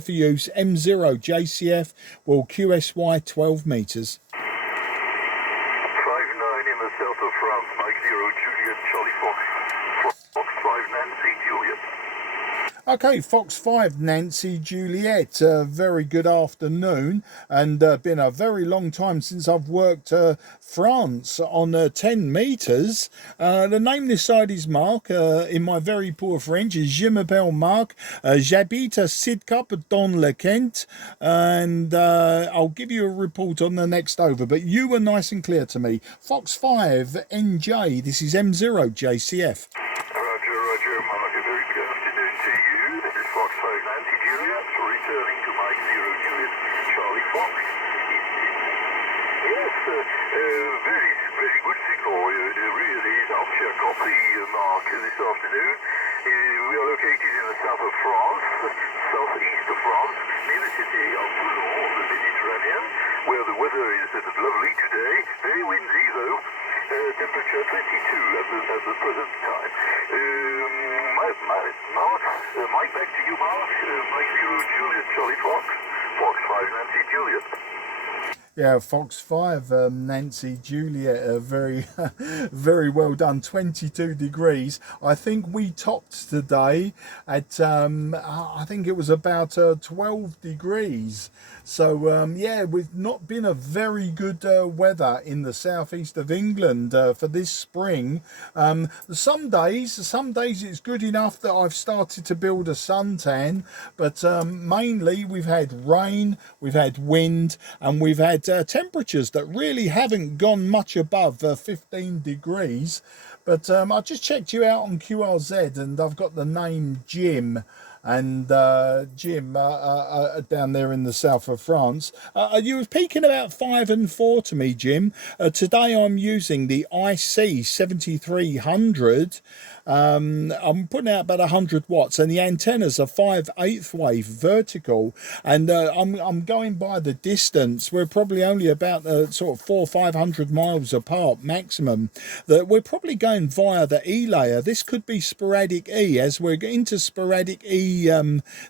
for use, M0 JCF, will QSY 12 meters. 5-9 in the south of France, Mike 0, Juliet, Charlie Fox, Fox 5, Nancy, Juliet. Okay, Fox 5, Nancy Juliet, very good afternoon, and been a very long time since I've worked France on 10 meters. The name this side is Mark, in my very poor French, Je m'appelle Mark, j'habite à Sidcup dans le Kent, and I'll give you a report on the next over, but you were nice and clear to me. Fox 5, NJ, this is M0 JCF. Roger, Mark, a very good afternoon to you. This is Fox 5, Nancy Juliet, returning to Mike 0, Juliet, Charlie Fox. Yes, very good signal. Really is our copy, Mark, this afternoon. We are located in the south of France, southeast of France, near the city of Toulon, on the Mediterranean, where the weather is lovely today. Very windy, though. Temperature 22 at the present time. Mark, Mike, back to you, Mark. Mike 0, Juliet, Charlie Fox. Fox 5, Nancy Juliet. Yeah, Fox 5, Nancy Juliet, very, very well done. 22 degrees. I think we topped today at, I think it was about 12 degrees. So, yeah, we've not been a very good weather in the southeast of England for this spring. Some days it's good enough that I've started to build a suntan, but mainly we've had rain, we've had wind, and we've had temperatures that really haven't gone much above 15 degrees. But I just checked you out on QRZ, and I've got the name Jim. And Jim, down there in the south of France. You were peaking about 5 and 4 to me, Jim. Today I'm using the IC-7300. I'm putting out about 100 watts, and the antennas are 5/8 wave vertical, and I'm going by the distance. We're probably only about sort of 400-500 miles apart maximum. That we're probably going via the E layer. This could be sporadic E, as we're into sporadic E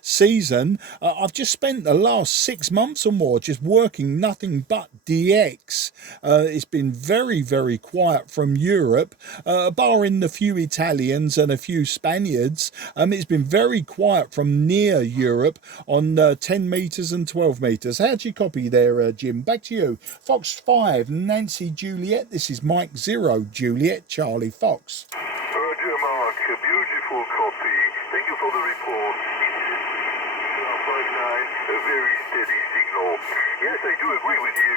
season. I've just spent the last 6 months or more just working nothing but DX. It's been very quiet from Europe, barring the few Italians and a few Spaniards. It's been very quiet from near Europe on 10 meters and 12 meters. How'd you copy there, Jim? Back to you. Fox 5, Nancy Juliet. This is Mike 0, Juliet, Charlie Fox. Roger, Mark. A beautiful copy. Thank you for the report. 5-9, a very steady signal. Yes, I do agree with you.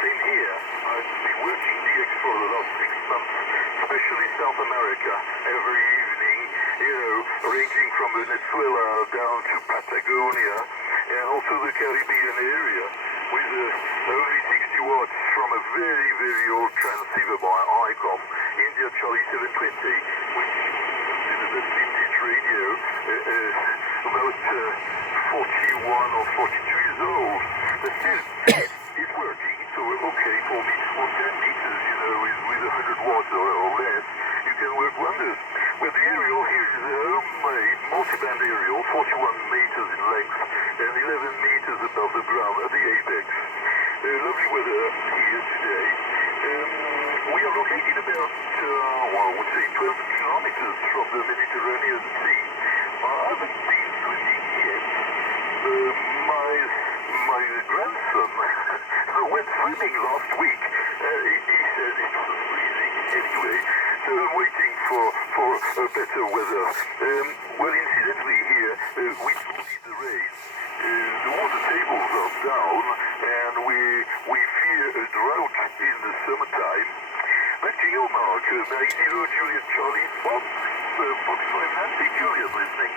Same here. I've been working DX for the last 6 months, especially South America, every evening, ranging from Venezuela down to Patagonia, and also the Caribbean area, with only 60 watts from a very old transceiver by ICOM, India Charlie 720, which is a vintage radio, about 41 or 42 years old. But still, it's working, so okay for me. On 10 meters, with 100 watts or less, you can work wonders. Well, the aerial here is a homemade multiband aerial, 41 meters in length and 11 meters above the ground at the apex. Lovely weather here today. We are located about, I would say 12 kilometers from the Mediterranean Sea. I haven't been swimming yet. My grandson went swimming last week. He said it was freezing anyway. So I'm waiting for better weather. Well, incidentally here, we don't need the rain. The water tables are down, and we fear a drought in the summertime. Back to you, Mark. 0 Juliet Charlie Fox, Fox 5 Nancy Juliet listening.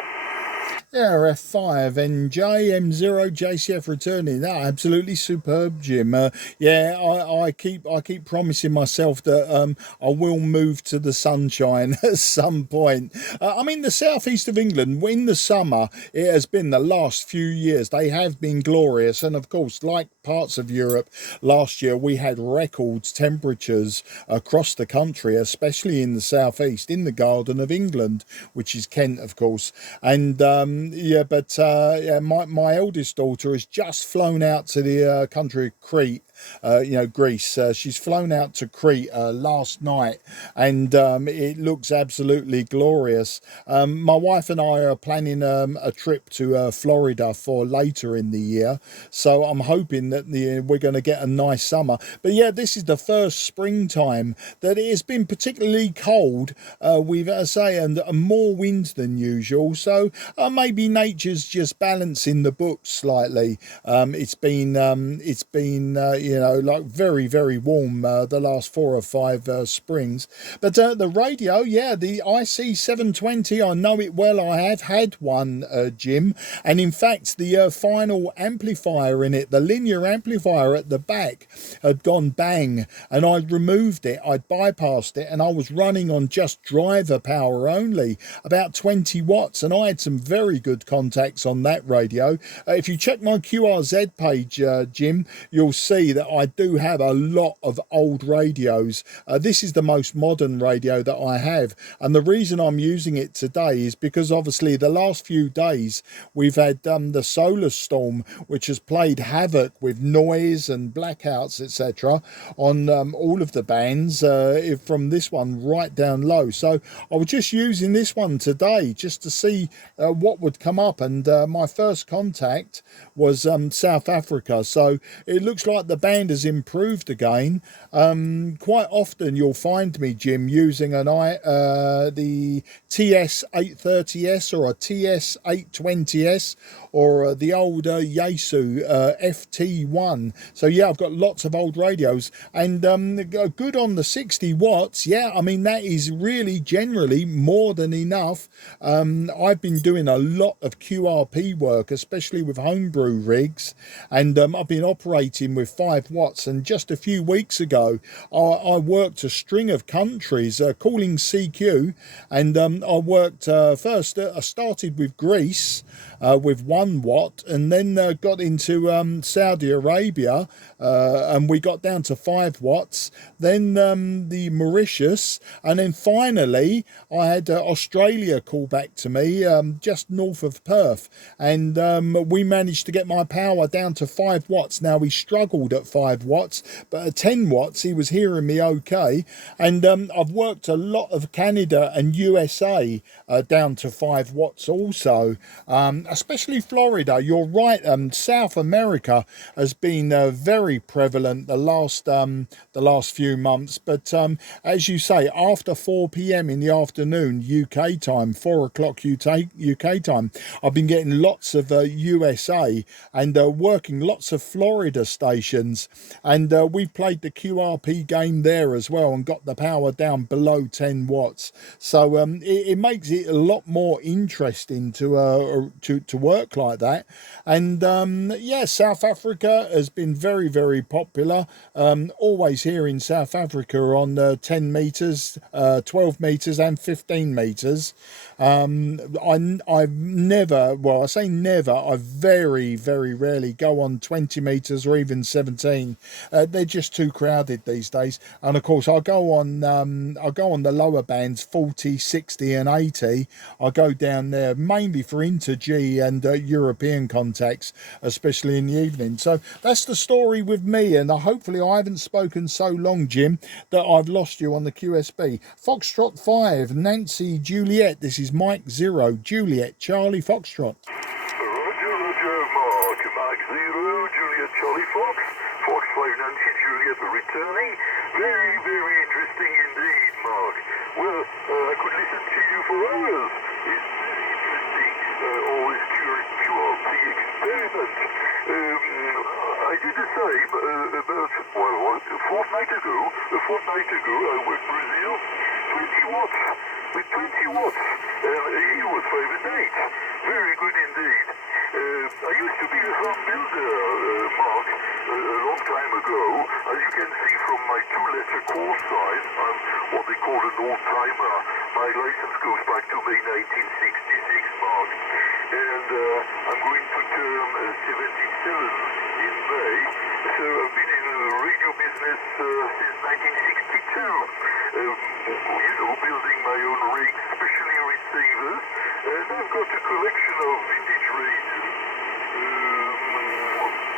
Yeah, F5 NJ M0 JCF returning. That absolutely superb, Jim. Yeah, I keep promising myself that I will move to the sunshine at some point. I mean, the southeast of England, in the summer, it has been the last few years. They have been glorious, and of course, like parts of Europe, last year we had record temperatures across the country, especially in the southeast, in the Garden of England, which is Kent, of course, and yeah, but yeah, my eldest daughter has just flown out to the country of Crete, Greece. She's flown out to Crete last night, and it looks absolutely glorious. My wife and I are planning a trip to Florida for later in the year, so I'm hoping that we're going to get a nice summer. But yeah, this is the first springtime that it has been particularly cold. We've, as I say, and more wind than usual. So maybe nature's just balancing the books slightly. It's been like very, very warm the last 4 or 5 springs. But the radio, yeah, the IC-720, I know it well. I have had one, Jim, and in fact the final amplifier in it, the linear amplifier at the back, had gone bang, and I'd removed it, I'd bypassed it, and I was running on just driver power only, about 20 watts, and I had some very good contacts on that radio. If you check my QRZ page, Jim, you'll see that I do have a lot of old radios. This is the most modern radio that I have, and the reason I'm using it today is because obviously the last few days we've had the solar storm, which has played havoc with noise and blackouts, etc., on all of the bands, from this one right down low. So I was just using this one today just to see what would come up, and my first contact was South Africa. So it looks like the band has improved again. Quite often you'll find me, Jim, using the TS830S or a TS820S or the old Yaesu FT1. So yeah, I've got lots of old radios, and good on the 60 watts. Yeah, I mean, that is really generally more than enough. I've been doing a lot of QRP work, especially with homebrew rigs, and I've been operating with 5 watts, and just a few weeks ago I worked a string of countries calling CQ, and I worked first, I started with Greece with 1 watt, and then got into Saudi Arabia, and we got down to 5 watts, then the Mauritius, and then finally I had Australia call back to me, just north of Perth, and we managed to get my power down to 5 watts. Now, we struggled at 5 watts, but at 10 watts he was hearing me okay, and I've worked a lot of Canada and USA down to 5 watts also, especially Florida. You're right, South America has been very prevalent the last few months, but as you say, after 4 p.m. in the afternoon UK time, 4 o'clock UK time, I've been getting lots of USA, and working lots of Florida stations, and we played the QRP game there as well and got the power down below 10 watts. So it makes it a lot more interesting to work like that. And yeah, South Africa has been very, very popular. Always here in South Africa on 10 meters, 12 meters and 15 meters. I've never, well, I say never, I very, very rarely go on 20 meters or even 17. They're just too crowded these days. And of course I'll go on the lower bands, 40, 60 and 80. I go down there mainly for inter-G and European contacts, especially in the evening. So that's the story with me, and hopefully I haven't spoken so long, Jim, that I've lost you on the QSB. Foxtrot 5, Nancy Juliet, this is Mike 0, Juliet, Charlie Foxtrot. Roger, Mark. Mark 0, Juliet, Charlie Fox. Fox 5, Nancy Juliet, returning. Very, very interesting indeed, Mark. Well, I could listen to you for hours. It's very interesting. Always QRP experiment. I did the same about, a fortnight ago. I went to Brazil, 20 watts. With 20 watts, it was 5 and 8. Very good indeed. I used to be a home builder, Mark, a long time ago. As you can see from my 2-letter call sign, I'm what they call an old-timer. My license goes back to May 1966, Mark. And I'm going to turn 77 in May. So I've been in the radio business since 1962. Building my own rigs, especially receivers, and I've got a collection of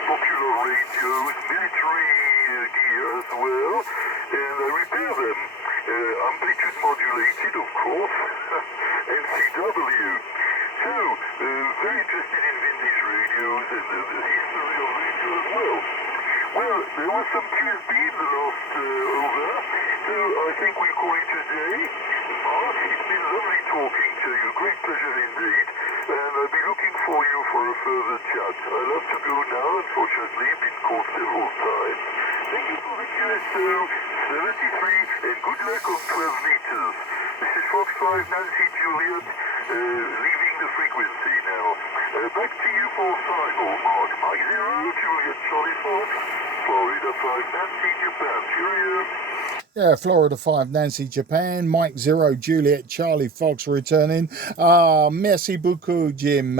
popular radios, military gear as well, and I repair them. Amplitude modulated, of course, and CW. So, very interested in vintage radios and the history of radio as well. Well, there was some QSB in the last over, so I think we'll call it today. Mark, it's been lovely talking to you, great pleasure indeed, and I'll be looking for you for a further chat. I'll have to go now, unfortunately, been called several times. Thank you for the QSO 73, and good luck on 12 meters. This is Fox 5 Nancy Juliet, leaving the frequency now. Back to you for final, Mark. Mike 0, Juliet Charlie Fox, Florida 5 Nancy Japan. Cheerio. Yeah, Florida 5 Nancy Japan, Mike 0 Juliet Charlie Fox returning. Ah, merci beaucoup, Jim.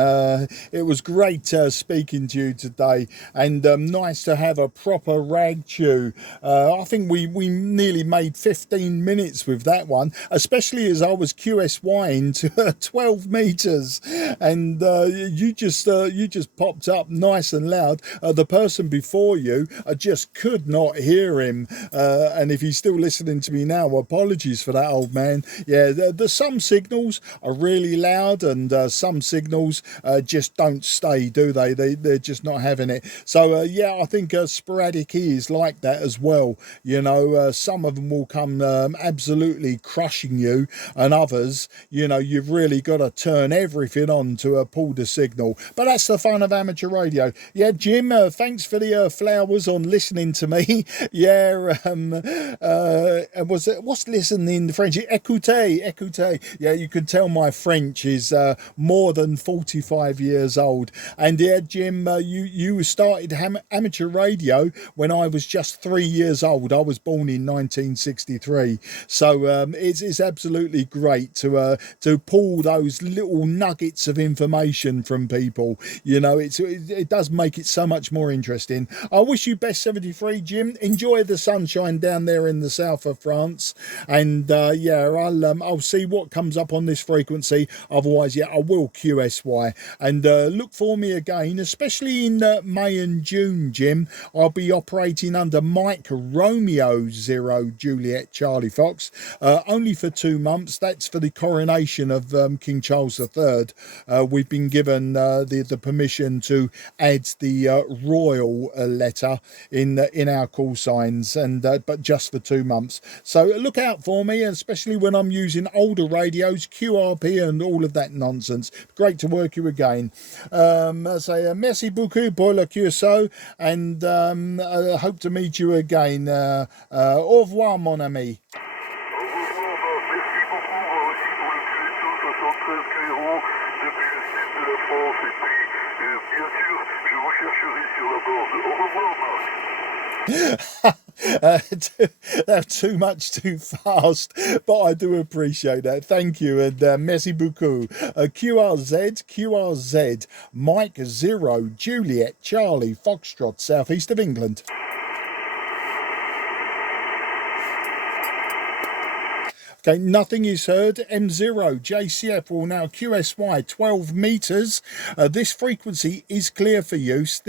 It was great speaking to you today, and nice to have a proper rag chew. I think we nearly made 15 minutes with that one, especially as I was QSYing to 12 meters, and you just popped up nice and loud. The person before you, I just could not hear him, and if he's still listening to me now, apologies for that, old man. Yeah, there's some signals are really loud, and some signals just don't stay, do they? They're just not having it. So yeah, I think sporadic is like that as well. You know, some of them will come absolutely crushing you, and others, you know, you've really got to turn everything on to pull the signal. But that's the fun of amateur radio. Yeah, Jim, thanks for the flowers on listening to me. Yeah, what's listening in French? Écoutez. Yeah, you can tell my French is more than 45 years old. And yeah, Jim, you started amateur radio when I was just 3 years old. I was born in 1963. So it's absolutely great to pull those little nuggets of information from people. You know, it does make it so much more interesting. I wish you best 73, Jim. Enjoy the sunshine down there in the south of France, and yeah, I'll see what comes up on this frequency. Otherwise, yeah, I will QSY, and look for me again, especially in May and June, Jim. I'll be operating under Mike Romeo 0 Juliet Charlie Fox, only for 2 months. That's for the coronation of King Charles III. We've been given the permission to add the royal letter in our call signs, and but just for 2 months. So look out for me, especially when I'm using older radios, QRP and all of that nonsense. Great to work you again. I say merci beaucoup pour le QSO, and I hope to meet you again. Au revoir, mon ami. Au revoir, Marc. Merci beaucoup, moi aussi, pour le QSO 73 Clairon depuis le sud de la France. Et puis, bien sûr, je vous chercherai sur la bande. Au revoir, Marc. That's too much too fast, but I do appreciate that. Thank you, and merci beaucoup. QRZ Mike 0 Juliet Charlie Foxtrot, southeast of England. Okay, nothing is heard. M0 JCF will now QSY 12 meters. This frequency is clear for use.